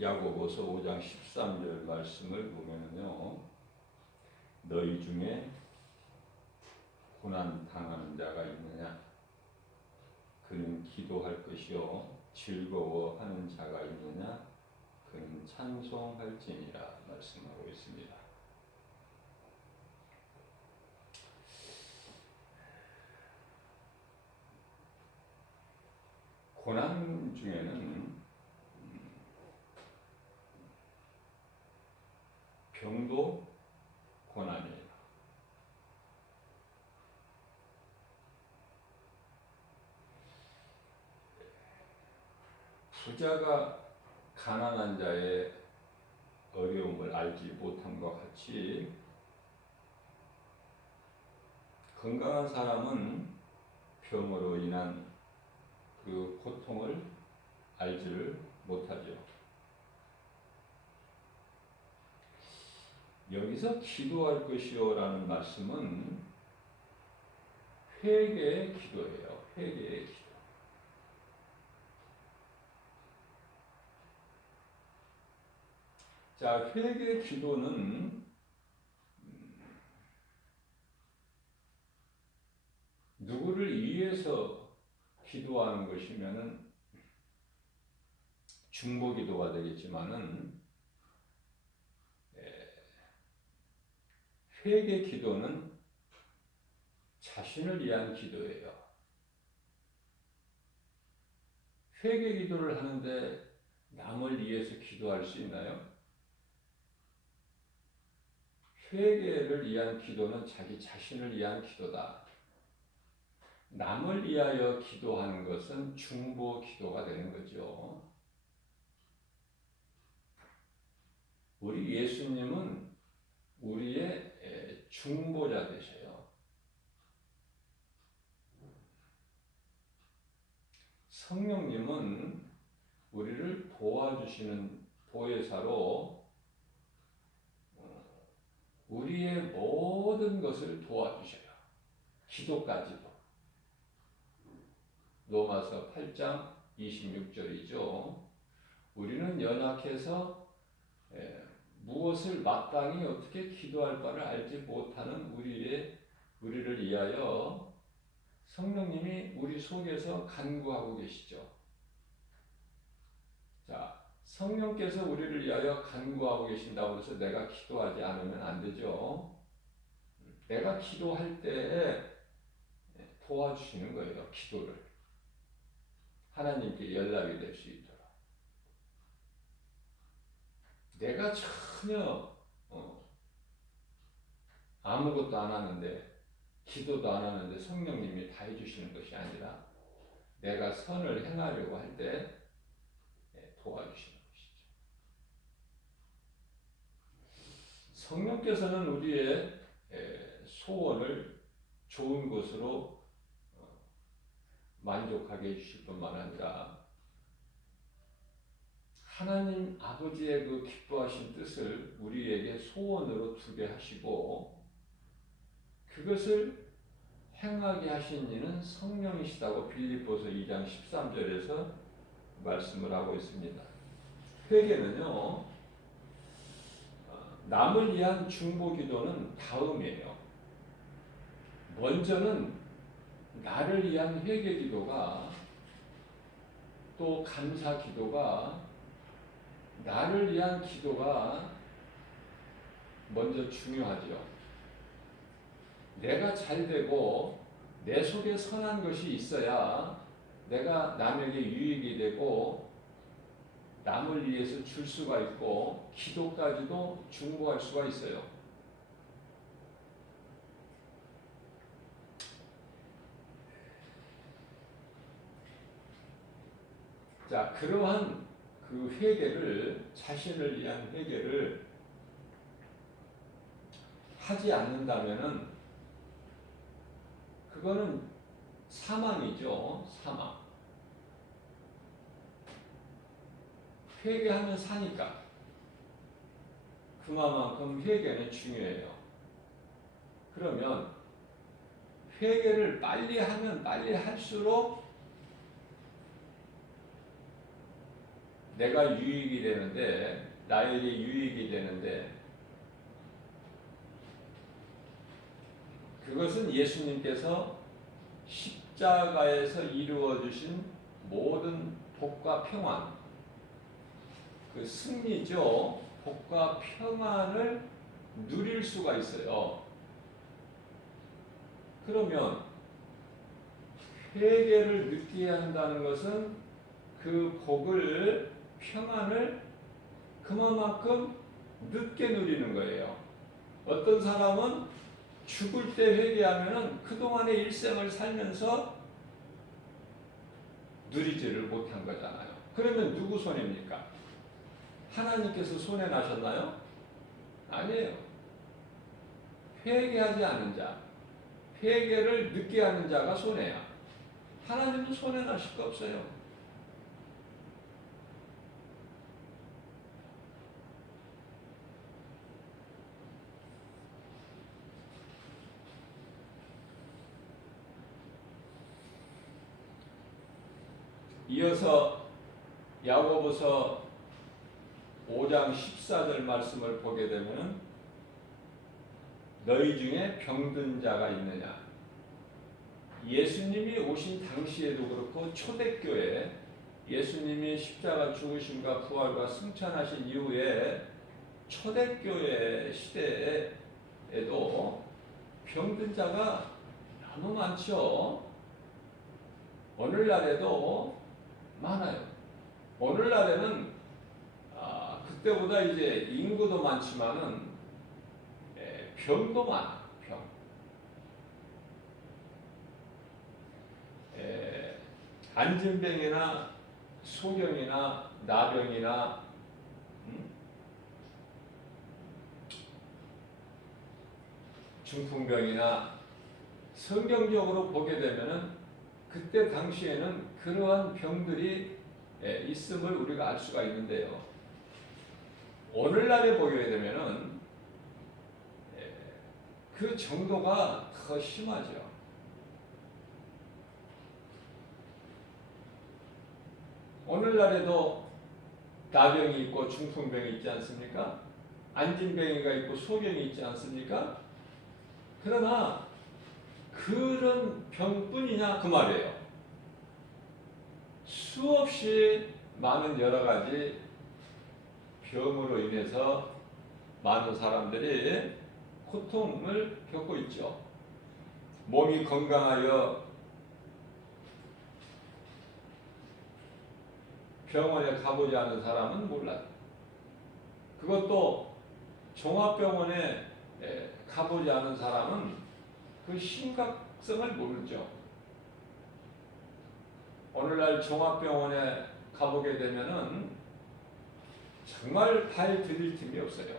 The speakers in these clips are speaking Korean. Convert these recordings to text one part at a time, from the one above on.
야고보서 5장 13절 말씀을 보면요, 너희 중에 고난 당하는 자가 있느냐? 그는 기도할 것이요 즐거워하는 자가 있느냐? 그는 찬송할지니라 말씀하고 있습니다. 고난 중에는 병도 고난이에요. 부자가 가난한 자의 어려움을 알지 못한 것 같이 건강한 사람은 병으로 인한 그 고통을 알지를 못하죠. 여기서 기도할 것이요라는 말씀은 회개의 기도예요. 회개의 기도. 자, 회개의 기도는 누구를 위해서 기도하는 것이면은 중보 기도가 되겠지만은 회개 기도는 자신을 위한 기도예요. 회개 기도를 하는데 남을 위해서 기도할 수 있나요? 회개를 위한 기도는 자기 자신을 위한 기도다. 남을 위하여 기도하는 것은 중보 기도가 되는 거죠. 우리 예수님은 우리의 중보자 되셔요. 성령님은 우리를 도와주시는 보혜사로 우리의 모든 것을 도와주셔요. 기도까지도. 로마서 8장 26절이죠. 우리는 연약해서 무엇을 마땅히 어떻게 기도할 바를 알지 못하는 우리를 위하여 성령님이 우리 속에서 간구하고 계시죠. 자, 성령께서 우리를 위하여 간구하고 계신다고 해서 내가 기도하지 않으면 안 되죠. 내가 기도할 때에 도와주시는 거예요. 기도를. 하나님께 연락이 될 수 있도록. 내가 전혀 아무것도 안 하는데, 기도도 안 하는데 성령님이 다 해주시는 것이 아니라 내가 선을 행하려고 할 때 도와주시는 것이죠. 성령께서는 우리의 소원을 좋은 것으로 만족하게 해주실 뿐만 아니라 하나님 아버지의 그 기뻐하신 뜻을 우리에게 소원으로 두게 하시고 그것을 행하게 하신 이는 성령이시다고 빌립보서 2장 13절에서 말씀을 하고 있습니다. 회개는요, 남을 위한 중보 기도는 다음이에요. 먼저는 나를 위한 회개 기도가, 또 감사 기도가, 나를 위한 기도가 먼저 중요하죠. 내가 잘 되고 내 속에 선한 것이 있어야 내가 남에게 유익이 되고 남을 위해서 줄 수가 있고 기도까지도 중보할 수가 있어요. 자, 그러한 그 회개를, 자신을 위한 회개를 하지 않는다면은 그거는 사망이죠. 사망. 회개하면 사니까 그만큼 회개는 중요해요. 그러면 회개를 빨리 하면 빨리 할수록 내가 유익이 되는데, 나에게 유익이 되는데, 그것은 예수님께서 십자가에서 이루어 주신 모든 복과 평안, 그 승리죠. 복과 평안을 누릴 수가 있어요. 그러면 회개를 늦게 한다는 것은 그 복을, 평안을 그만큼 늦게 누리는 거예요. 어떤 사람은 죽을 때 회개하면은 그동안의 일생을 살면서 누리지를 못한 거잖아요. 그러면 누구 손해입니까? 하나님께서 손해 나셨나요? 아니에요. 회개하지 않은 자, 회개를 늦게 하는 자가 손해야. 하나님은 손해 나실 거 없어요. 이어서 야고보서 5장 14절 말씀을 보게 되면 너희 중에 병든 자가 있느냐. 예수님이 오신 당시에도 그렇고 초대교회, 예수님이 십자가 죽으심과 부활과 승천하신 이후에 초대교회 시대에도 병든 자가 너무 많죠. 오늘날에도 많아요. 오늘날에는 그때보다 이제 인구도 많지만은 병도 많아. 병. 안진병이나 소경이나 나병이나 중풍병이나 성경적으로 보게 되면은 그때 당시에는 그러한 병들이 있음을 우리가 알 수가 있는데요. 오늘날에 보게 되면은 그 정도가 더 심하죠. 오늘날에도 나병이 있고 중풍병이 있지 않습니까? 안진병이가 있고 소경이 있지 않습니까? 그러나 그런 병뿐이냐 그 말이에요. 수없이 많은 여러 가지 병으로 인해서 많은 사람들이 고통을 겪고 있죠. 몸이 건강하여 병원에 가보지 않은 사람은 몰라요. 그것도 종합병원에 가보지 않은 사람은 그 심각성을 모르죠. 오늘날 종합병원에 가보게 되면은 정말 발 들일 틈이 없어요.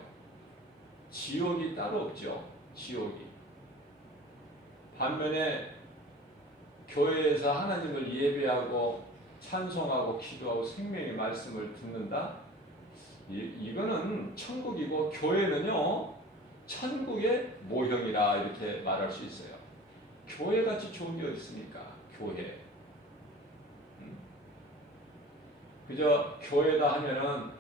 지옥이 따로 없죠. 지옥이. 반면에 교회에서 하나님을 예배하고 찬송하고 기도하고 생명의 말씀을 듣는다? 이거는 천국이고 교회는요 천국의 모형이라 이렇게 말할 수 있어요. 교회같이 좋은 게 어디 있습니까? 교회. 그저 교회다 하면은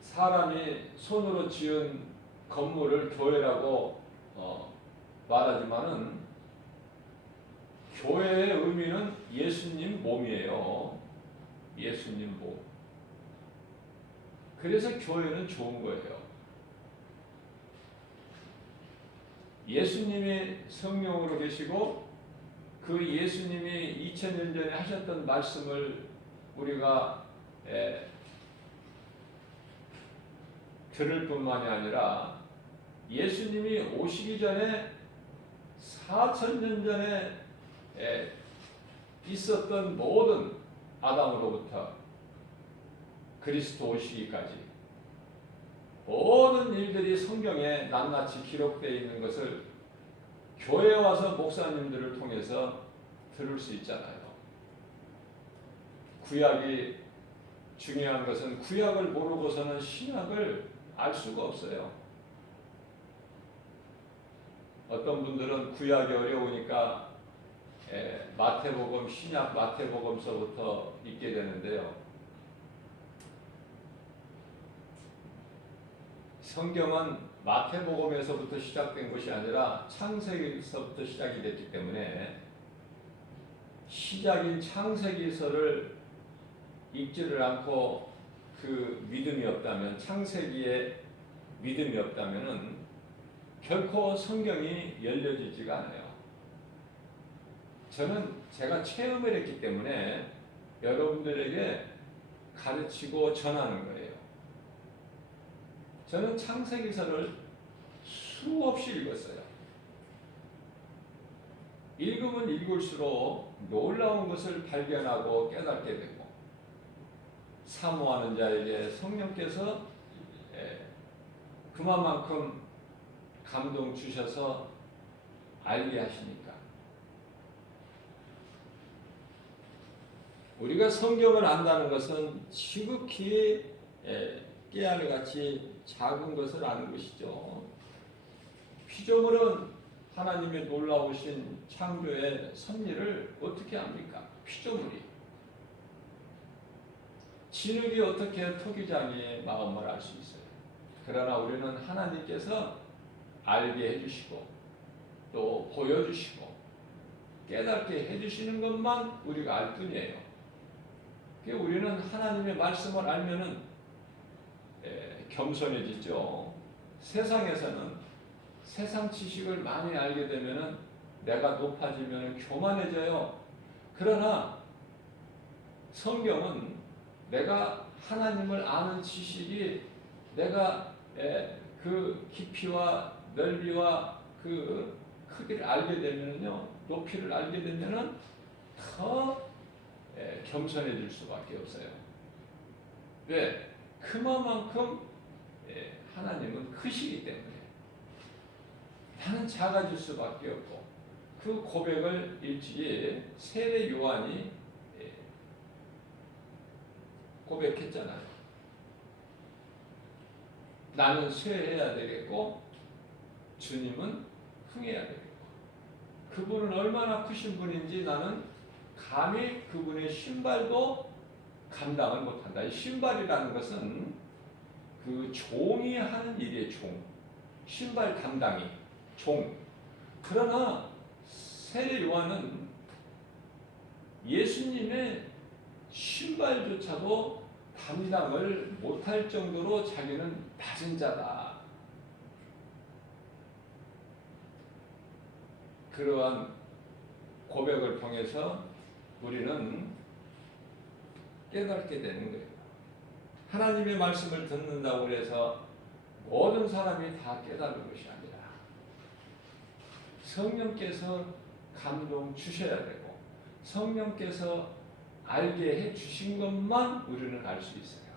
사람이 손으로 지은 건물을 교회라고 말하지만은 교회의 의미는 예수님 몸이에요. 예수님 몸. 그래서 교회는 좋은 거예요. 예수님이 성령으로 계시고 그 예수님이 2000년 전에 하셨던 말씀을 우리가 들을 뿐만이 아니라 예수님이 오시기 전에 4000년 전에 있었던 모든 아담으로부터 그리스도 오시기까지 모든 일들이 성경에 낱낱이 기록되어 있는 것을 교회에 와서 목사님들을 통해서 들을 수 있잖아요. 구약이 중요한 것은 구약을 모르고서는 신약을 알 수가 없어요. 어떤 분들은 구약이 어려우니까 마태복음 신약 마태복음서부터 읽게 되는데요. 성경은 마태복음에서부터 시작된 것이 아니라 창세기서부터 시작이 됐기 때문에 시작인 창세기서를 읽지를 않고 그 믿음이 없다면, 창세기에 믿음이 없다면은 결코 성경이 열려지지가 않아요. 저는 제가 체험을 했기 때문에 여러분들에게 가르치고 전하는 거예요. 저는 창세기서를 수없이 읽었어요. 읽으면 읽을수록 놀라운 것을 발견하고 깨닫게 되고, 사모하는 자에게 성령께서 그만큼 감동 주셔서 알게 하시니까. 우리가 성경을 안다는 것은 지극히 깨알같이 작은 것을 아는 것이죠. 피조물은 하나님의 놀라우신 창조의 섭리를 어떻게 압니까? 피조물이. 진흙이 어떻게 토기장의 마음을 알 수 있어요? 그러나 우리는 하나님께서 알게 해주시고 또 보여주시고 깨닫게 해주시는 것만 우리가 알 뿐이에요. 우리는 하나님의 말씀을 알면은 겸손해지죠. 세상에서는 세상 지식을 많이 알게 되면은 내가 높아지면 교만해져요. 그러나 성경은 내가 하나님을 아는 지식이 내가 그 깊이와 넓이와 그 크기를 알게 되면요, 높이를 알게 되면은 더 겸손해질 수밖에 없어요. 왜? 그만큼 하나님은 크시기 때문에 나는 작아질 수밖에 없고, 그 고백을 일찍이 세례 요한이 고백했잖아요. 나는 쇠해야 되겠고 주님은 흥해야 되겠고, 그분은 얼마나 크신 분인지 나는 감히 그분의 신발도 감당을 못한다. 이 신발이라는 것은 그 종이 하는 일이에요. 종. 신발 담당이 종. 그러나 세례 요한은 예수님의 신발조차도 감당을 못할 정도로 자기는 낮은 자다. 그러한 고백을 통해서 우리는 깨닫게 되는 거예요. 하나님의 말씀을 듣는다고 해서 모든 사람이 다 깨닫는 것이 아니라 성령께서 감동 주셔야 되고, 성령께서 알게 해 주신 것만 우리는 알 수 있어요.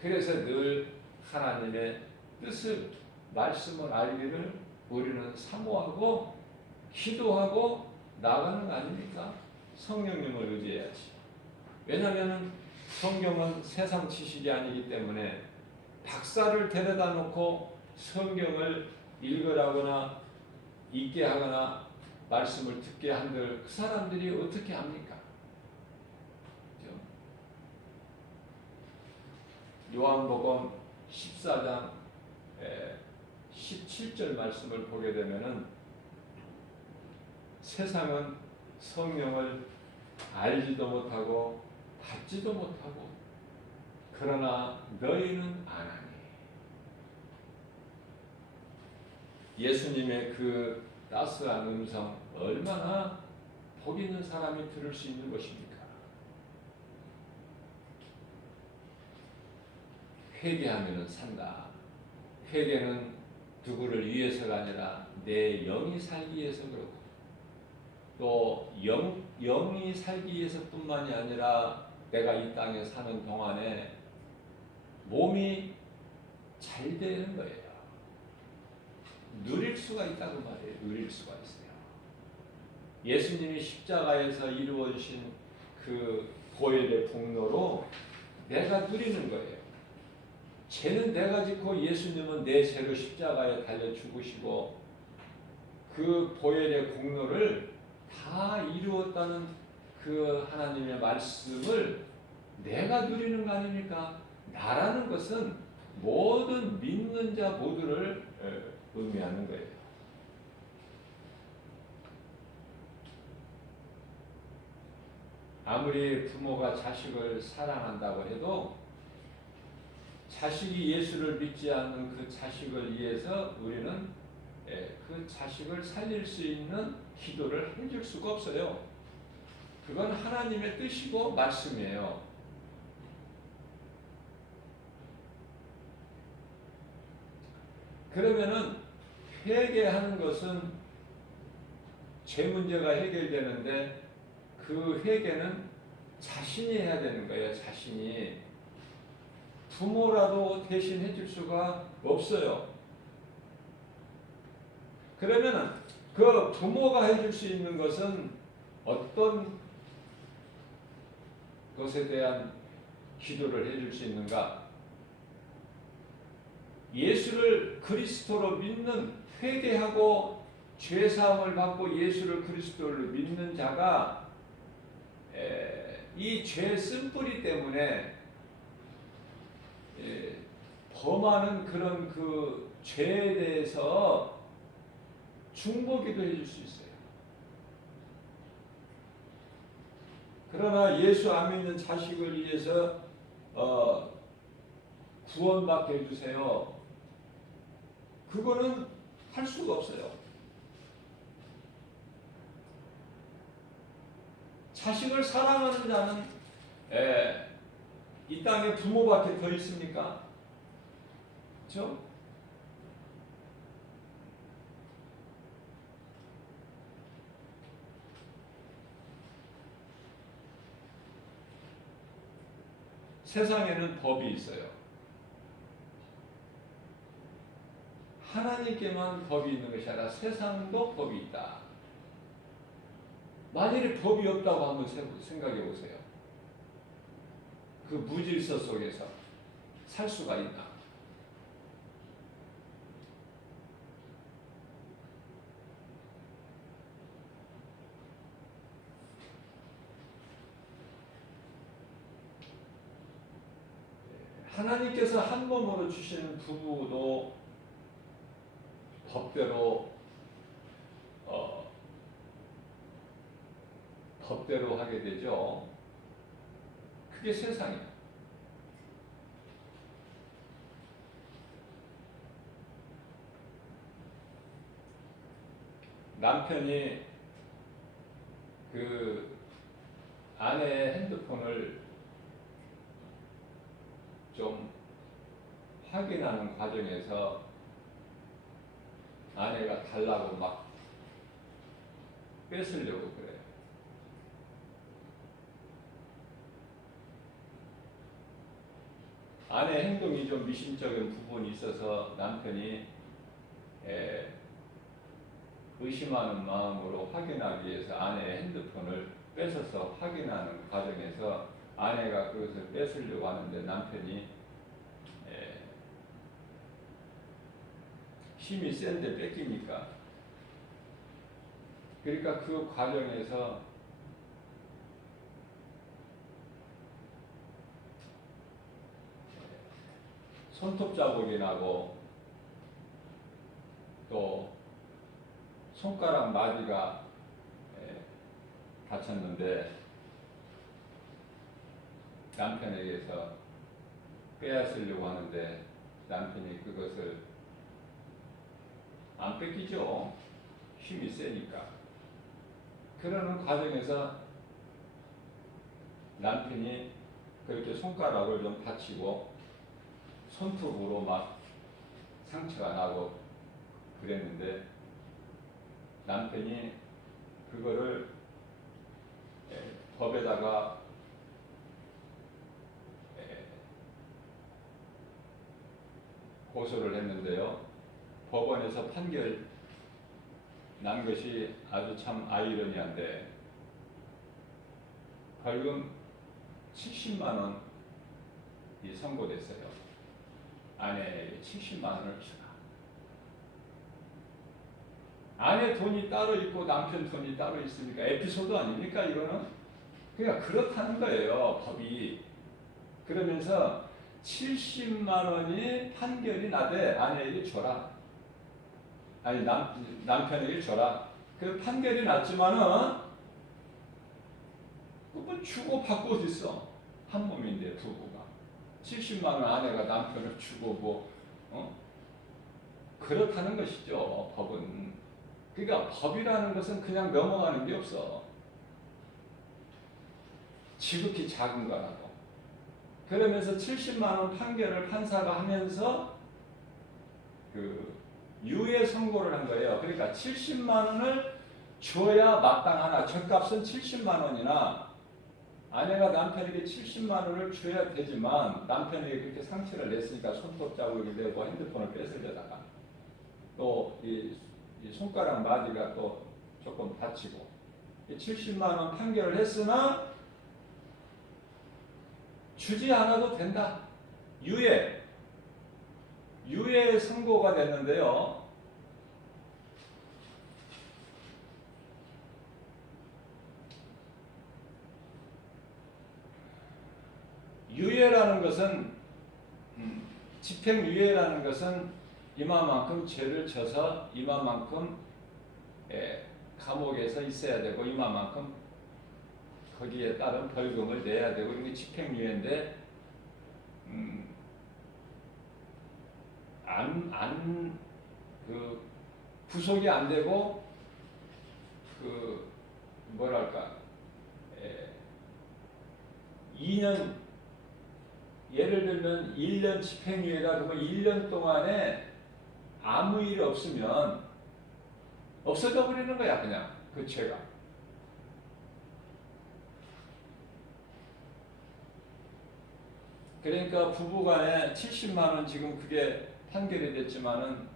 그래서 늘 하나님의 뜻을, 말씀을 알기를 우리는 사모하고 기도하고 나가는 거 아닙니까? 성령님을 의지해야지. 왜냐하면 성경은 세상 지식이 아니기 때문에 박사를 데려다 놓고 성경을 읽으라거나 읽게 하거나 말씀을 듣게 한들 그 사람들이 어떻게 합니까? 그렇죠? 요한복음 14장 17절 말씀을 보게 되면은 세상은 성령을 알지도 못하고 받지도 못하고 그러나 너희는 아나니. 예수님의 그 따스한 음성 얼마나 복 있는 사람이 들을 수 있는 것입니까? 회개하면 산다. 회개는 누구를 위해서가 아니라 내 영이 살기 위해서 그렇고, 또 영이 살기 위해서뿐만이 아니라 내가 이 땅에 사는 동안에 몸이 잘 되는 거예요. 누릴 수가 있다고 말해요. 누릴 수가 있어요. 예수님이 십자가에서 이루어주신 그 보혈의 복로로 내가 누리는 거예요. 죄는 내가 짓고 예수님은 내 죄로 십자가에 달려 죽으시고 그 보혈의 공로를 다 이루었다는 그 하나님의 말씀을 내가 누리는 거 아닙니까? 나라는 것은 모든 믿는 자 모두를 의미하는 거예요. 아무리 부모가 자식을 사랑한다고 해도 자식이 예수를 믿지 않는 그 자식을 위해서 우리는 그 자식을 살릴 수 있는 기도를 해줄 수가 없어요. 그건 하나님의 뜻이고 말씀이에요. 그러면은 회개하는 것은 죄 문제가 해결되는데 그 회개는 자신이 해야 되는 거예요. 자신이. 부모라도 대신 해줄 수가 없어요. 그러면은 그 부모가 해줄 수 있는 것은 어떤 것에 대한 기도를 해줄 수 있는가? 예수를 그리스도로 믿는, 회개하고 죄사함을 받고 예수를 그리스도로 믿는 자가 이 죄 쓴뿌리 때문에 범하는 그런 그 죄에 대해서 중보기도 해줄 수 있어요. 그러나 예수 안 믿는 자식을 위해서 구원받게 해주세요. 그거는 할 수가 없어요. 자식을 사랑하는 자는 이 땅에 부모밖에 더 있습니까? 그렇죠? 세상에는 법이 있어요. 하나님께만 법이 있는 것이 아니라 세상도 법이 있다. 만일에 법이 없다고 한번 생각해 보세요. 그 무질서 속에서 살 수가 있나? 하나님께서 한 몸으로 주신 부부도 법대로 하게 되죠. 그게 세상이에요. 남편이 그 아내의 핸드폰을 좀 확인하는 과정에서 아내가 달라고 막 뺏으려고 그래요. 아내 행동이 좀 미심쩍은 부분이 있어서 남편이 의심하는 마음으로 확인하기 위해서 아내의 핸드폰을 뺏어서 확인하는 과정에서 아내가 그것을 뺏으려고 하는데 남편이 힘이 센데 뺏깁니까? 그러니까 그 과정에서 손톱 자국이 나고 또 손가락 마디가 다쳤는데 남편에게서 빼앗으려고 하는데 남편이 그것을 안 뺏기죠. 힘이 세니까. 그러는 과정에서 남편이 그렇게 손가락을 좀 다치고 손톱으로 막 상처가 나고 그랬는데 남편이 그거를 법에다가 고소를 했는데요. 법원에서 판결 난 것이 아주 참 아이러니한데 벌금 70만 원이 선고됐어요. 아내에게 70만 원을 주라. 아내 돈이 따로 있고 남편 돈이 따로 있으니까 에피소드 아닙니까 이거는? 그러니까 그렇다는 거예요 법이. 그러면서 70만 원이 판결이 나되 아내에게 줘라. 아니 남편에게 줘라. 그 판결이 났지만은 뭐 주고 받고 어디 있어? 한 몸인데 부부가 70만 원 아내가 남편을 주고 뭐 그렇다는 것이죠 법은. 그러니까 법이라는 것은 그냥 넘어가는 게 없어. 지극히 작은 거라도. 그러면서 70만 원 판결을 판사가 하면서 그 유예 선고를 한 거예요. 그러니까 70만 원을 줘야 마땅하나 죗값은 70만 원이나 아내가 남편에게 70만 원을 줘야 되지만 남편에게 그렇게 상처를 냈으니까 손톱 자국이 되고 핸드폰을 뺏으려다가 또 이 손가락 마디가 또 조금 다치고 70만 원 판결을 했으나 주지 않아도 된다. 유예 선고가 됐는데요. 유예라는 것은 집행유예라는 것은 이만큼 죄를 져서 이만큼 감옥에서 있어야 되고 이만큼 거기에 따른 벌금을 내야 되고 이게 집행유예인데 그 구속이 안 되고 그 뭐랄까 2년 예를 들면 1년 집행유예다 그러면 1년 동안에 아무 일 없으면 없어져 버리는 거야 그냥 그 죄가. 그러니까 부부간에 70만 원 지금 그게 판결이 됐지만은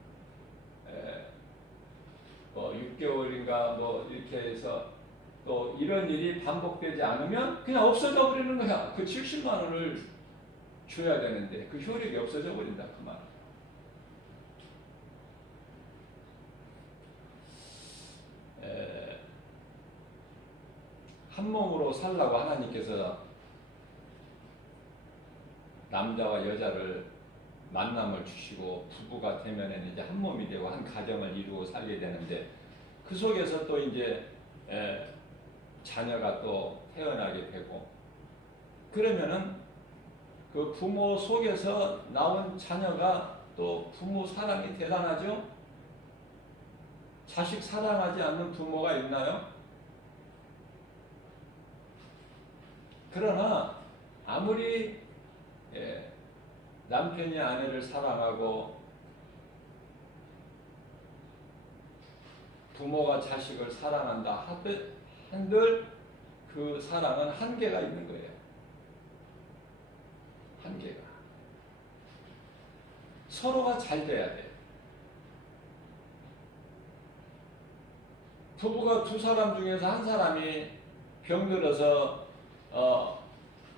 뭐 6개월인가 뭐 이렇게 해서 또 이런 일이 반복되지 않으면 그냥 없어져 버리는 거야. 그 70만 원을 줘야 되는데 그 효력이 없어져 버린다 그 말. 한 몸으로 살라고 하나님께서 남자와 여자를 만남을 주시고 부부가 되면은 이제 한 몸이 되고 한 가정을 이루고 살게 되는데 그 속에서 또 이제 자녀가 또 태어나게 되고 그러면은 그 부모 속에서 나온 자녀가 또 부모 사랑이 대단하죠? 자식 사랑하지 않는 부모가 있나요? 그러나 아무리 남편이 아내를 사랑하고 부모가 자식을 사랑한다 한들 그 사랑은 한계가 있는 거예요. 한계가. 서로가 잘 돼야 돼. 부부가 두 사람 중에서 한 사람이 병들어서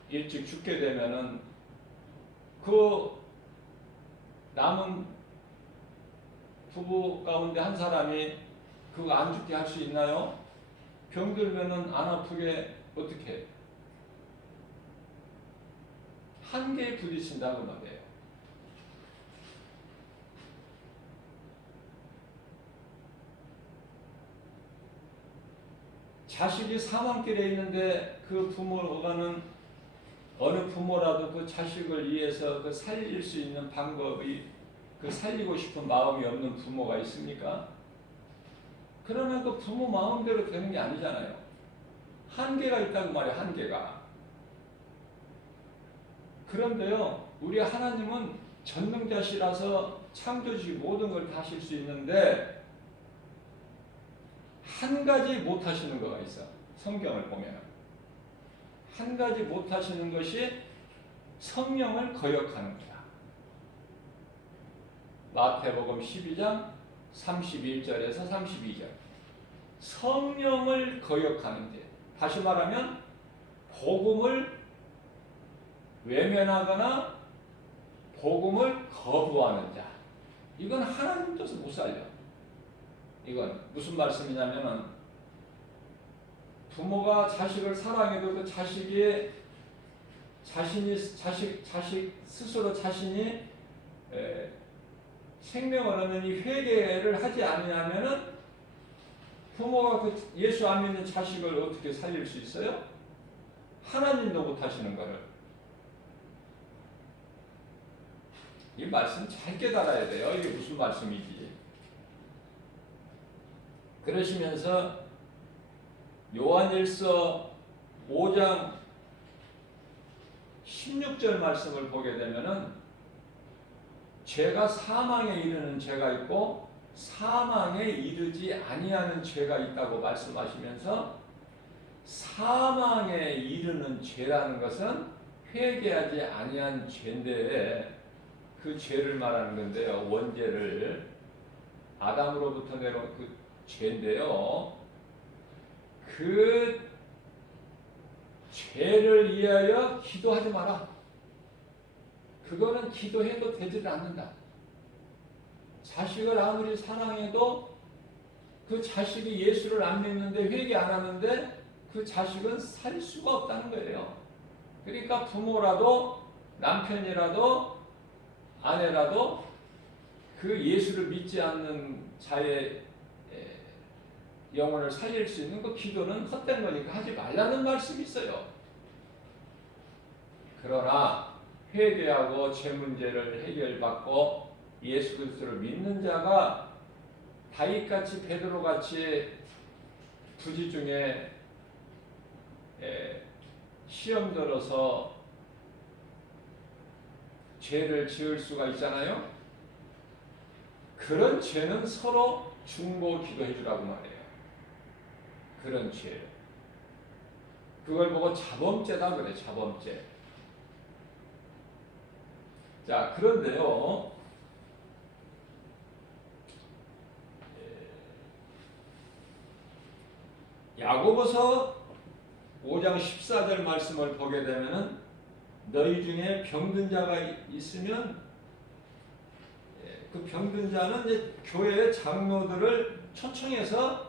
일찍 죽게 되면은 그 남은 부부 가운데 한 사람이 그거 안 죽게 할 수 있나요? 병들면은 안 아프게 어떻게 해? 한계에 부딪힌다고 말해요. 자식이 사망길에 있는데 그 부모가는 어느 부모라도 그 자식을 위해서 그 살릴 수 있는 방법이 그 살리고 싶은 마음이 없는 부모가 있습니까? 그러나 그 부모 마음대로 되는 게 아니잖아요. 한계가 있다고 말이에요. 한계가. 그런데요. 우리 하나님은 전능자시라서 창조주의 모든 걸 다 하실 수 있는데 한 가지 못 하시는 거가 있어. 성경을 보면. 한 가지 못 하시는 것이 성령을 거역하는 거야. 마태복음 12장 31절에서 32절. 성령을 거역하는데 다시 말하면 복음을 외면하거나 복음을 거부하는 자. 이건 하나님 뜻을 못 살려. 이건 무슨 말씀이냐면은 부모가 자식을 사랑해도 그 자식이 자식 스스로 자신이 생명을 얻는 이 회개를 하지 않으면은 부모가 그 예수 안 믿는 자식을 어떻게 살릴 수 있어요? 하나님도 못 하시는 거를. 이 말씀 잘 깨달아야 돼요. 이게 무슨 말씀이지? 그러시면서 요한일서 5장 16절 말씀을 보게 되면은 죄가 사망에 이르는 죄가 있고 사망에 이르지 아니하는 죄가 있다고 말씀하시면서 사망에 이르는 죄라는 것은 회개하지 아니한 죄인데 그 죄를 말하는 건데요. 원죄를 아담으로부터 내려온 그 죄인데요. 그 죄를 위하여 기도하지 마라. 그거는 기도해도 되질 않는다. 자식을 아무리 사랑해도 그 자식이 예수를 안 믿는데 회개 안 하는데 그 자식은 살 수가 없다는 거예요. 그러니까 부모라도 남편이라도 아내라도 그 예수를 믿지 않는 자의 영혼을 살릴 수 있는 그 기도는 헛된 거니까 하지 말라는 말씀이 있어요. 그러나 회개하고 죄 문제를 해결받고 예수 그리스도를 믿는 자가 다윗같이 베드로같이 부지 중에 시험 들어서 죄를 지을 수가 있잖아요. 그런 죄는 서로 중보 기도해 주라고 말해요. 그런 죄. 그걸 보고 자범죄다 그래. 자범죄. 자, 그런데요. 야고보서 5장 14절 말씀을 보게 되면은 너희 중에 병든 자가 있으면 그 병든 자는 이제 교회의 장로들을 초청해서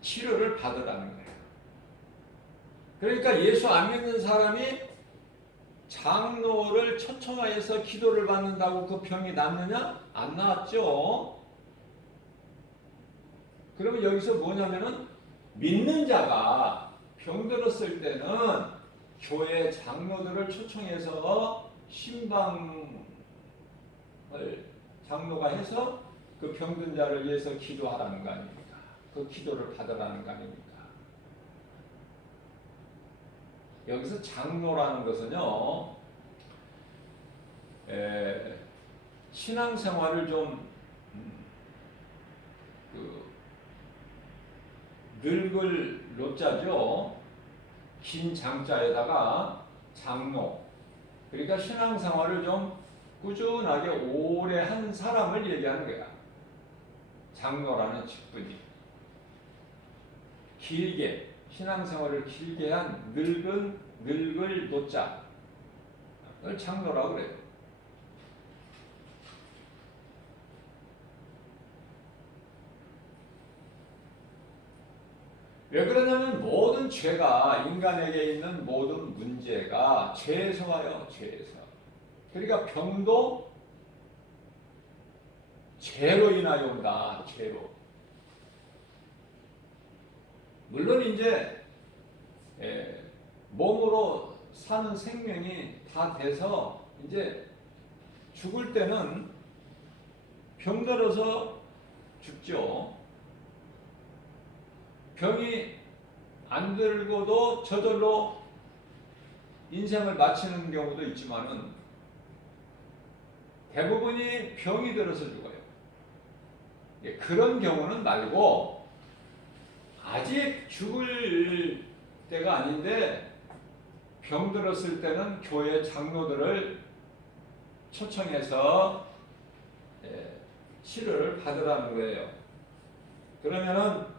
치료를 받으라는 거예요. 그러니까 예수 안 믿는 사람이 장로를 초청하여서 기도를 받는다고 그 병이 낫느냐? 안 나았죠. 그러면 여기서 뭐냐면은 믿는 자가 병들었을 때는 교회 장로들을 초청해서 신방을 장로가 해서 그 병든 자를 위해서 기도하라는 거 아닙니까? 그 기도를 받으라는 거 아닙니까? 여기서 장로라는 것은요, 신앙생활을 좀 늙을 노자죠. 긴 장자에다가 장로. 그러니까 신앙생활을 좀 꾸준하게 오래 한 사람을 얘기하는 거야. 장로라는 직분이. 길게 신앙생활을 길게 한 늙을 노자. 그걸 장로라고 그래요. 왜 그러냐면 모든 죄가 인간에게 있는 모든 문제가 죄에서 와요. 죄에서. 그러니까 병도 죄로 인하여 온다. 죄로. 물론 이제 몸으로 사는 생명이 다 돼서 이제 죽을 때는 병들어서 죽죠. 병이 안 들고도 저절로 인생을 마치는 경우도 있지만은 대부분이 병이 들어서 죽어요. 그런 경우는 말고 아직 죽을 때가 아닌데 병들었을 때는 교회 장로들을 초청해서 치료를 받으라는 거예요. 그러면은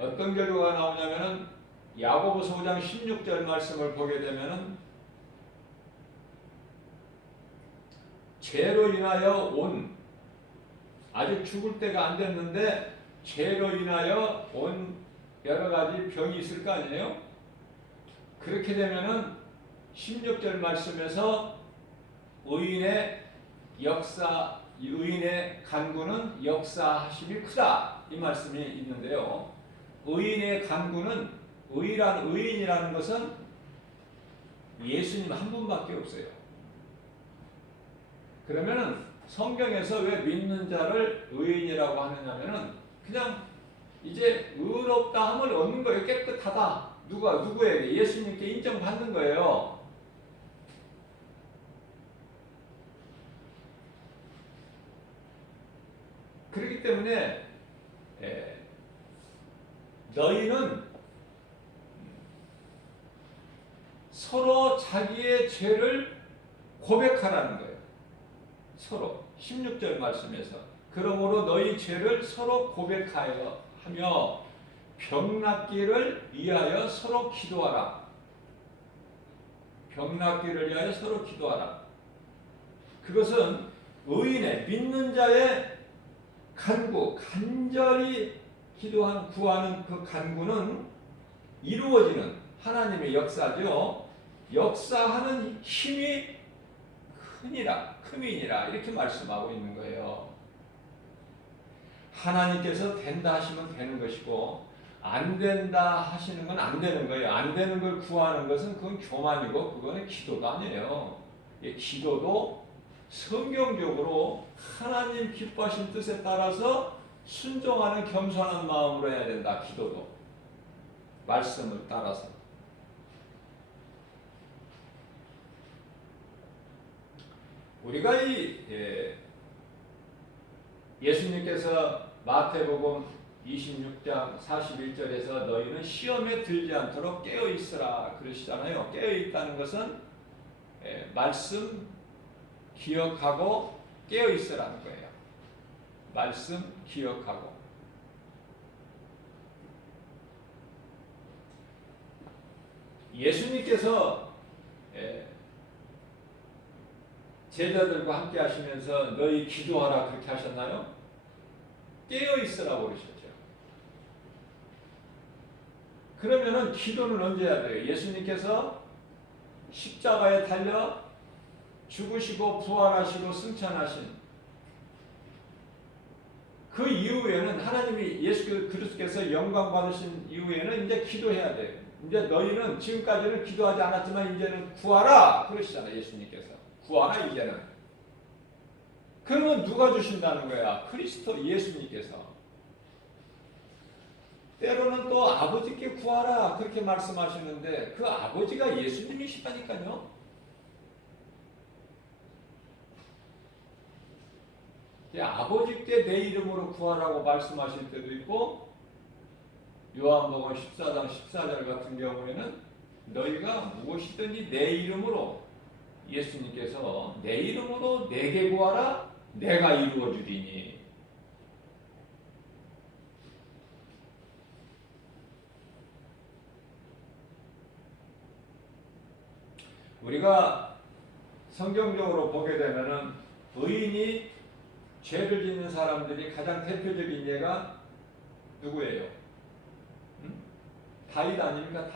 어떤 결과가 나오냐면은 야고보서 5장 16절 말씀을 보게 되면은 죄로 인하여 온, 아직 죽을 때가 안 됐는데 죄로 인하여 온 여러 가지 병이 있을 거 아니에요? 그렇게 되면은 16절 말씀에서 의인의 간구는 역사하심이 크다, 이 말씀이 있는데요. 의인의 간구는, 의인이라는 것은 예수님 한 분밖에 없어요. 그러면은 성경에서 왜 믿는 자를 의인이라고 하느냐면은 그냥 이제 의롭다 함을 얻는 거예요. 깨끗하다. 누구에게? 예수님께 인정받는 거예요. 그렇기 때문에 너희는 서로 자기의 죄를 고백하라는 거예요. 서로 16절 말씀에서 그러므로 너희 죄를 서로 고백하여 하며 병 낫기를 위하여 서로 기도하라. 병 낫기를 위하여 서로 기도하라. 그것은 의인의 믿는 자의 간구, 간절히 구하는 그 간구는 이루어지는 하나님의 역사죠. 역사하는 힘이 크니라 이렇게 말씀하고 있는 거예요. 하나님께서 된다 하시면 되는 것이고 안 된다 하시는 건 안 되는 거예요. 안 되는 걸 구하는 것은 그건 교만이고 그거는 기도도 아니에요. 기도도 성경적으로 하나님 기뻐하신 뜻에 따라서 순종하는 겸손한 마음으로 해야 된다. 기도도 말씀을 따라서. 우리가 예수님께서 마태복음 26장 41절에서 너희는 시험에 들지 않도록 깨어있으라 그러시잖아요. 깨어있다는 것은 말씀 기억하고 깨어있으라는 거예요. 말씀 기억하고. 예수님께서 제자들과 함께 하시면서 너희 기도하라 그렇게 하셨나요? 깨어있으라고 그러셨죠. 그러면은 기도는 언제 해야 돼요? 예수님께서 십자가에 달려 죽으시고 부활하시고 승천하신 그 이후에는 하나님이 예수 그리스도께서 영광 받으신 이후에는 이제 기도해야 돼요. 이제 너희는 지금까지는 기도하지 않았지만 이제는 구하라 그러시잖아요. 예수님께서 구하라 이제는. 그러면 누가 주신다는 거야? 그리스도 예수님께서. 때로는 또 아버지께 구하라 그렇게 말씀하시는데 그 아버지가 예수님이시다니까요. 아버지께 내 이름으로 구하라고 말씀하실 때도 있고 요한복음 14장 14절 같은 경우에는 너희가 무엇이든지 내 이름으로 예수님께서 내 이름으로 내게 구하라 내가 이루어 주리니. 우리가 성경적으로 보게 되면은 의인이 죄를 짓는 사람들이 가장 대표적인 예가 누구예요? 다윗 아닙니까?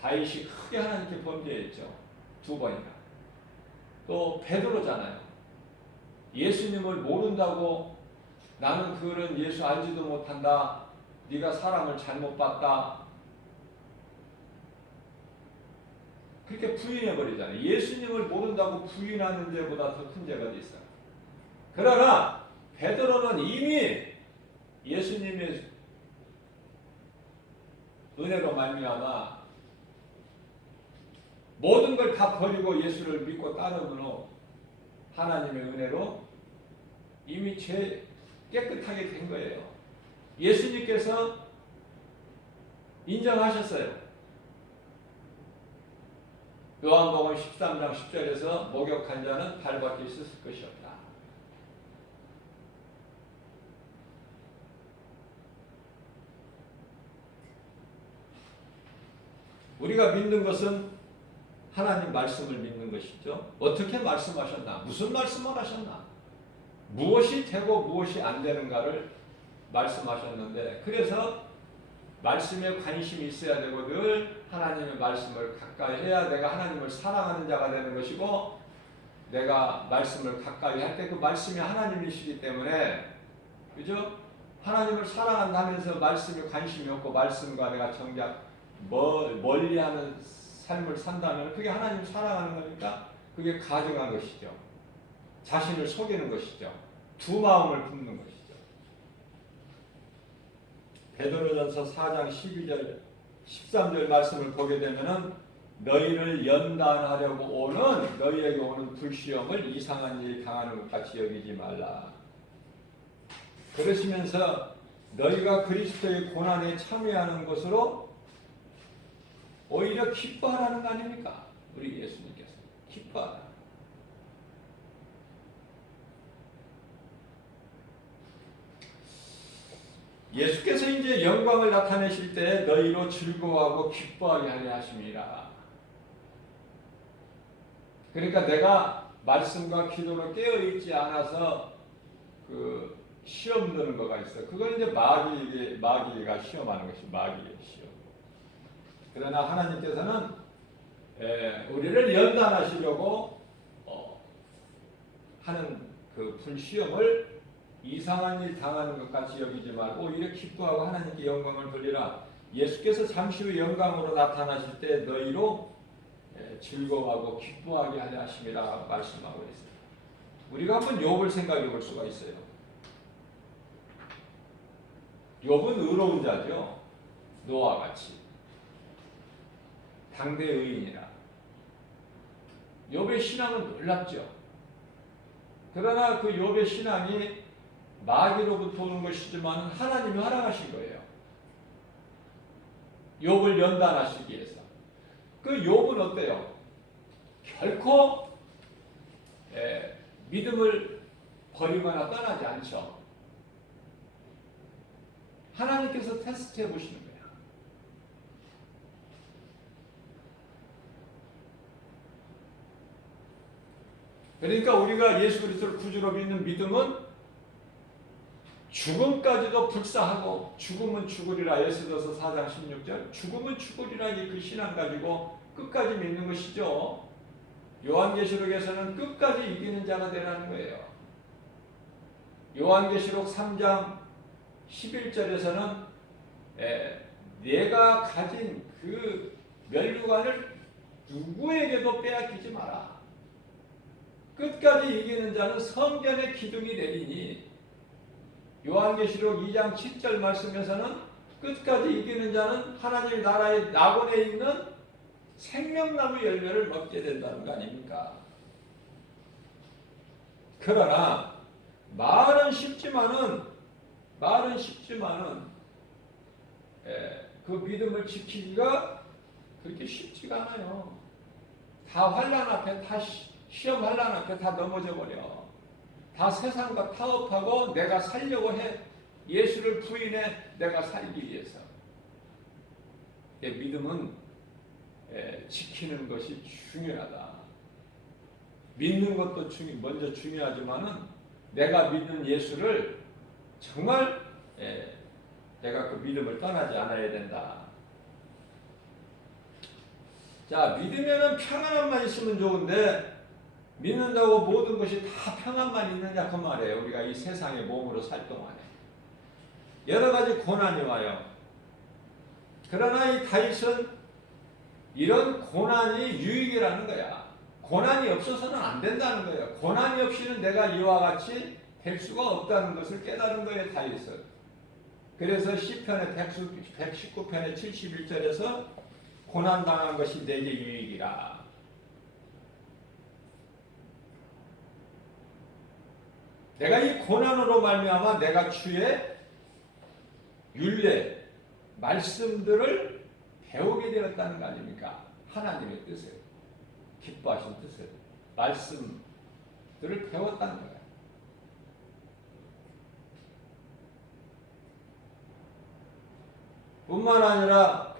다윗이 크게 하나님께 범죄했죠. 2번이나. 또 베드로잖아요. 예수님을 모른다고 나는 그런 예수 알지도 못한다. 네가 사람을 잘못 봤다. 그렇게 부인해버리잖아요. 예수님을 모른다고 부인하는 죄보다 더 큰 죄가 있어요. 그러나 베드로는 이미 예수님의 은혜로 말미암아 모든 걸 다 버리고 예수를 믿고 따르므로 하나님의 은혜로 이미 죄 깨끗하게 된 거예요. 예수님께서 인정하셨어요. 요한복음 13장 10절에서 목욕한 자는 발밖에 있을 것이 없다. 우리가 믿는 것은 하나님 말씀을 믿는 것이죠. 어떻게 말씀하셨나? 무슨 말씀을 하셨나? 무엇이 되고 무엇이 안 되는가를 말씀하셨는데, 그래서 말씀에 관심이 있어야 되고 늘 하나님의 말씀을 가까이 해야 내가 하나님을 사랑하는 자가 되는 것이고, 내가 말씀을 가까이 할 때 그 말씀이 하나님이시기 때문에, 그죠? 하나님을 사랑한다면서 말씀에 관심이 없고 말씀과 내가 정작 멀리하는 삶을 산다면 그게 하나님을 사랑하는 거니까 그게 가증한 것이죠. 자신을 속이는 것이죠. 두 마음을 품는 것이죠. 베드로전서 4장 12절 13절 말씀을 보게 되면은 너희를 연단하려고 오는 너희에게 오는 불시험을 이상한 일이 당하는 것 같이 여기지 말라. 그러시면서 너희가 그리스도의 고난에 참여하는 것으로 오히려 기뻐하라는 거 아닙니까? 우리 예수님께서 기뻐하라. 예수께서 이제 영광을 나타내실 때 너희로 즐거워하고 기뻐하게 하려 하심이라. 그러니까 내가 말씀과 기도로 깨어 있지 않아서 그 시험 드는 거가 있어. 그건 이제 마귀가 시험하는 것이 마귀의 시험. 그러나 하나님께서는 우리를 연단하시려고 하는 그 불시험을 이상한 일 당하는 것 같이 여기지 말고 오히려 기뻐하고 하나님께 영광을 돌리라. 예수께서 잠시 후 영광으로 나타나실 때 너희로 즐거워하고 기뻐하게 하려 하심이라 말씀하고 있습니다. 우리가 한번 욥을 생각해 볼 수가 있어요. 욥은 의로운 자죠. 노아와 같이 당대 의인이라. 욥의 신앙은 놀랍죠. 그러나 그 욥의 신앙이 마귀로부터 오는 것이지만 하나님이 허락하신 거예요. 욥을 연단하시기 위해서. 그 욥은 어때요? 결코 믿음을 버리거나 떠나지 않죠. 하나님께서 테스트해 보시는 거예요. 그러니까 우리가 예수 그리스도를 구주로 믿는 믿음은 죽음까지도 불사하고 죽음은 죽으리라. 에스더서 4장 16절 죽음은 죽으리라. 그 신앙 가지고 끝까지 믿는 것이죠. 요한계시록에서는 끝까지 이기는 자가 되라는 거예요. 요한계시록 3장 11절에서는 내가 가진 그 면류관을 누구에게도 빼앗기지 마라. 끝까지 이기는 자는 성전의 기둥이 되리니. 요한계시록 2장 7절 말씀에서는 끝까지 이기는 자는 하나님의 나라의 낙원에 있는 생명나무 열매를 먹게 된다는 거 아닙니까? 그러나 말은 쉽지만은 그 믿음을 지키기가 그렇게 쉽지가 않아요. 다 환난 앞에, 다 시험 환난 앞에 다 넘어져 버려. 다 세상과 타협하고 내가 살려고 해. 예수를 부인해 내가 살기 위해서. 믿음은 지키는 것이 중요하다. 믿는 것도 먼저 중요하지만은 내가 믿는 예수를 정말 내가 그 믿음을 떠나지 않아야 된다. 자, 믿으면은 평안함만 있으면 좋은데 믿는다고 모든 것이 다 평안만 있느냐 그 말이에요. 우리가 이 세상의 몸으로 살 동안에 여러 가지 고난이 와요. 그러나 이 다윗은 이런 고난이 유익이라는 거야. 고난이 없어서는 안 된다는 거예요. 고난이 없이는 내가 이와 같이 될 수가 없다는 것을 깨달은 거예요, 다윗은. 그래서 시편의 119편의 71절에서 고난당한 것이 내게 유익이라. 내가 이 고난으로 말미암아 내가 주의 율례, 말씀들을 배우게 되었다는 거 아닙니까? 하나님의 뜻을, 기뻐하신 뜻을, 말씀들을 배웠다는 거예요. 뿐만 아니라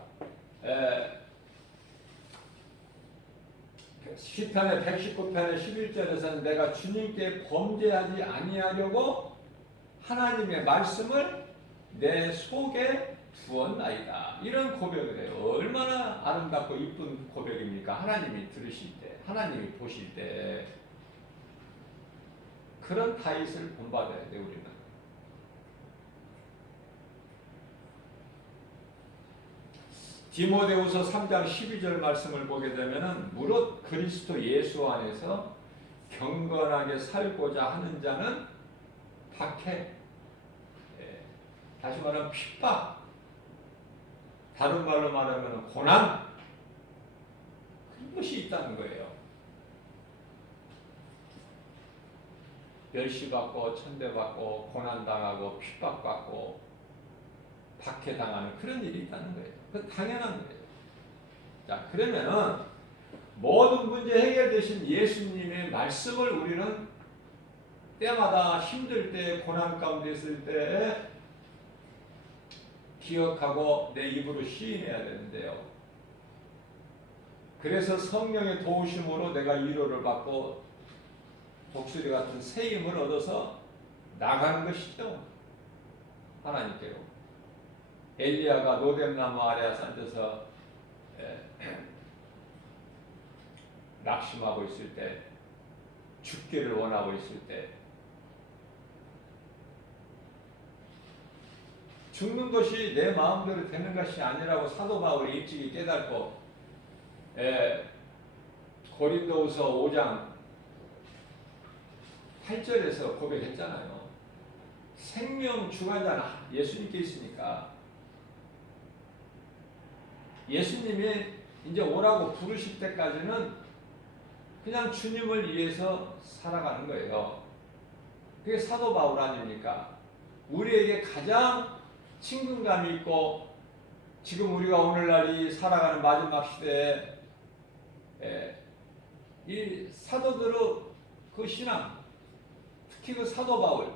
시편의 119편의 11절에서는 내가 주님께 범죄하지 아니하려고 하나님의 말씀을 내 속에 두었나이다. 이런 고백을 해요. 얼마나 아름답고 이쁜 고백입니까? 하나님이 들으실 때, 하나님이 보실 때. 그런 다윗을 본받아야 돼, 우리는. 디모데후서 3장 12절 말씀을 보게 되면은 무릇 그리스도 예수 안에서 경건하게 살고자 하는 자는 박해, 다시 말하면 핍박, 다른 말로 말하면 고난, 그것이 있다는 거예요. 멸시받고 천대받고 고난당하고 핍박받고 박해당하는 그런 일이 있다는 거예요. 그건 당연한 거예요. 자, 그러면은 모든 문제 해결되신 예수님의 말씀을 우리는 때마다 힘들 때, 고난 가운데 있을 때 기억하고 내 입으로 시인해야 되는데요. 그래서 성령의 도우심으로 내가 위로를 받고 독수리 같은 새 힘을 얻어서 나가는 것이죠. 하나님께로. 엘리야가 노뎀나무 아래 앉아서 낙심하고 있을 때, 죽기를 원하고 있을 때, 죽는 것이 내 마음대로 되는 것이 아니라고 사도 바울이 일찍이 깨닫고 고린도후서 5장 8절에서 고백했잖아요. 생명 주관자는 예수님께 있으니까 예수님이 이제 오라고 부르실 때까지는 그냥 주님을 위해서 살아가는 거예요. 그게 사도 바울 아닙니까? 우리에게 가장 친근감이 있고 지금 우리가 오늘날이 살아가는 마지막 시대에 이 사도들의 그 신앙, 특히 그 사도 바울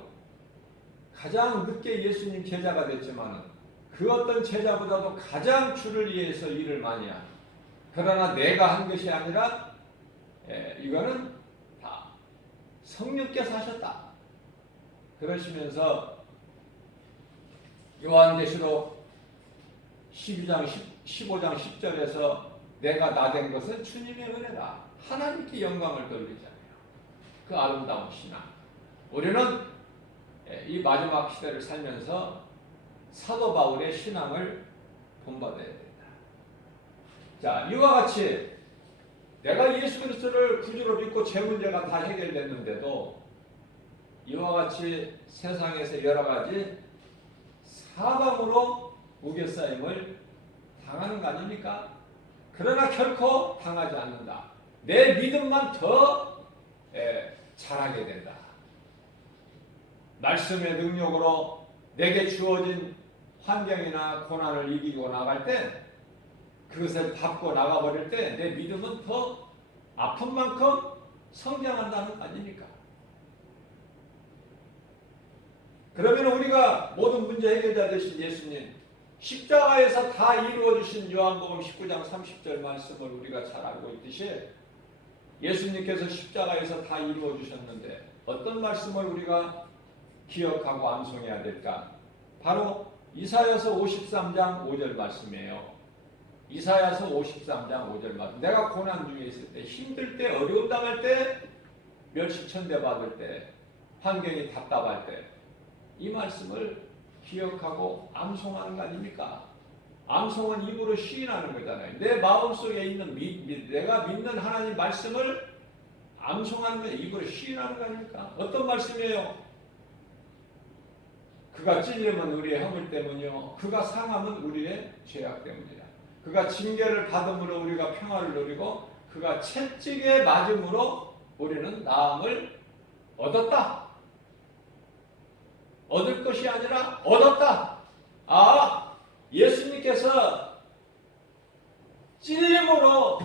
가장 늦게 예수님 제자가 됐지만 그 어떤 제자보다도 가장 주를 위해서 일을 많이 한, 그러나 내가 한 것이 아니라 이거는 다 성령께서 하셨다. 그러시면서 요한계시록 12장 15장 10절에서 내가 나된 것은 주님의 은혜다. 하나님께 영광을 돌리잖아요. 그 아름다운 신앙. 우리는 이 마지막 시대를 살면서 사도 바울의 신앙을 본받아야 된다. 자, 이와 같이 내가 예수 그리스도를 구주로 믿고 제 문제가 다 해결됐는데도 이와 같이 세상에서 여러 가지 사방으로 우겨싸임을 당하는 거 아닙니까? 그러나 결코 당하지 않는다. 내 믿음만 더 잘하게 된다. 말씀의 능력으로 내게 주어진 환경이나 고난을 이기고 나갈 때, 그것을 밟고 나가버릴 때 내 믿음은 더 아픈 만큼 성장한다는 거 아닙니까? 그러면 우리가 모든 문제 해결자 되신 예수님, 십자가에서 다 이루어주신 요한복음 19장 30절 말씀을 우리가 잘 알고 있듯이 예수님께서 십자가에서 다 이루어주셨는데 어떤 말씀을 우리가 기억하고 암송해야 될까? 바로 이사야서 53장 5절 말씀이에요. 이사야서 53장 5절 말씀. 내가 고난 중에 있을 때, 힘들 때, 어려움 당할 때, 멸시천대 받을 때, 환경이 답답할 때, 이 말씀을 기억하고 암송하는 거 아닙니까? 암송은 입으로 시인하는 거잖아요. 내 마음속에 있는 내가 믿는 하나님 말씀을 암송하는 거예요. 입으로 시인하는 거 아닙니까? 어떤 말씀이에요? 그가 찔림은 우리의 허물 때문이요, 그가 상함은 우리의 죄악 때문이라. 그가 징계를 받음으로 우리가 평화를 누리고 그가 채찍에 맞음으로 우리는 나음을 얻었다. 얻을 것이 아니라 얻었다. 아, 예수님께서 찔림으로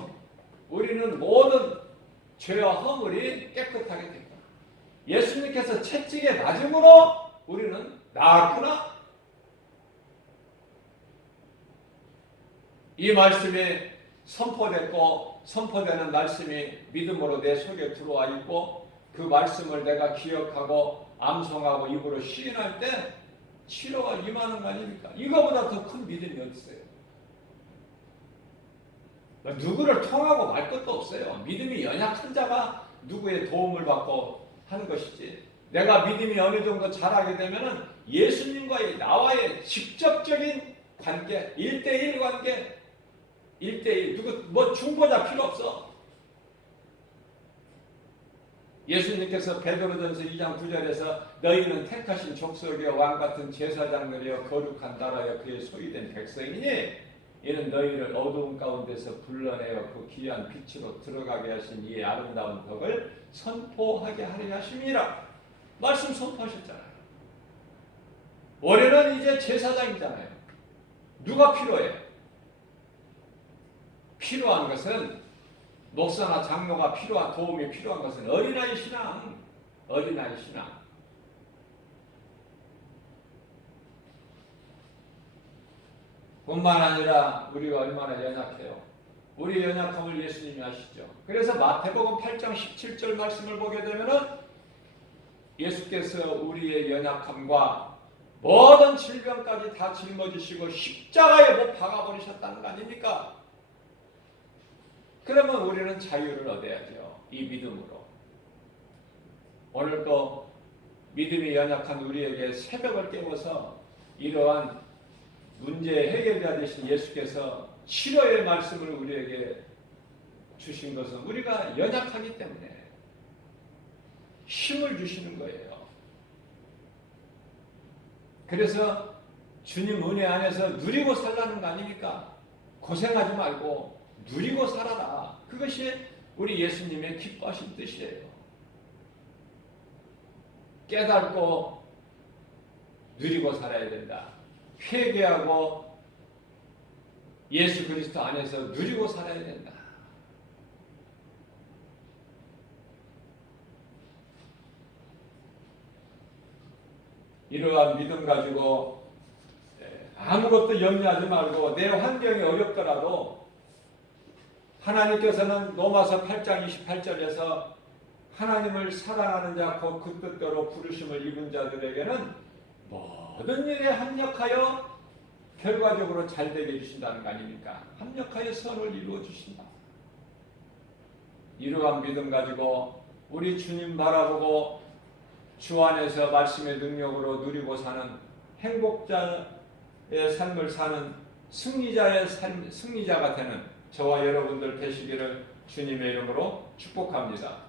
우리는 모든 죄와 허물이 깨끗하게 됐다. 예수님께서 채찍에 맞음으로 우리는 나았구나. 이 말씀에 선포됐고 선포되는 말씀이 믿음으로 내 속에 들어와 있고 그 말씀을 내가 기억하고 암송하고 입으로 시인할 때 치료가 임하는 거 아닙니까? 이거보다 더 큰 믿음이 어디 있어요? 누구를 통하고 말 것도 없어요. 믿음이 연약한 자가 누구의 도움을 받고 하는 것이지. 내가 믿음이 어느 정도 자라게 되면은 예수님과의 나와의 직접적인 관계, 1대1 관계, 1대1 누구 뭐 중보자 필요 없어. 예수님께서 베드로전서 2장 9절에서 너희는 택하신 족속의 왕 같은 제사장들이여 거룩한 나라여 그의 소유된 백성이니 이는 너희를 어두운 가운데서 불러내어 그 귀한 빛으로 들어가게 하신 이의 아름다운 덕을 선포하게 하려 하심이라. 말씀 선포하셨잖아요. 올해는 이제 제사장이잖아요. 누가 필요해? 필요한 것은 목사나 장로가 필요한 도움이 필요한 것은 어린아이 신앙, 어린아이 신앙. 뿐만 아니라 우리가 얼마나 연약해요. 우리 연약함을 예수님이 아시죠. 그래서 마태복음 8장 17절 말씀을 보게 되면은 예수께서 우리의 연약함과 모든 질병까지 다 짊어지시고 십자가에 못 박아버리셨다는 거 아닙니까? 그러면 우리는 자유를 얻어야죠. 이 믿음으로. 오늘도 믿음이 연약한 우리에게 새벽을 깨워서 이러한 문제 해결자 되신 예수께서 치료의 말씀을 우리에게 주신 것은 우리가 연약하기 때문에 힘을 주시는 거예요. 그래서 주님 은혜 안에서 누리고 살라는 거 아닙니까? 고생하지 말고 누리고 살아라. 그것이 우리 예수님의 기뻐하신 뜻이에요. 깨닫고 누리고 살아야 된다. 회개하고 예수 그리스도 안에서 누리고 살아야 된다. 이러한 믿음 가지고 아무것도 염려하지 말고 내 환경이 어렵더라도 하나님께서는 로마서 8장 28절에서 하나님을 사랑하는 자 곧 그 뜻대로 부르심을 입은 자들에게는 모든 일에 합력하여 결과적으로 잘되게 해주신다는 거 아닙니까? 합력하여 선을 이루어 주신다. 이러한 믿음 가지고 우리 주님 바라보고 주 안에서 말씀의 능력으로 누리고 사는 행복자의 삶을 사는 승리자의 삶, 승리자가 되는 저와 여러분들 되시기를 주님의 이름으로 축복합니다.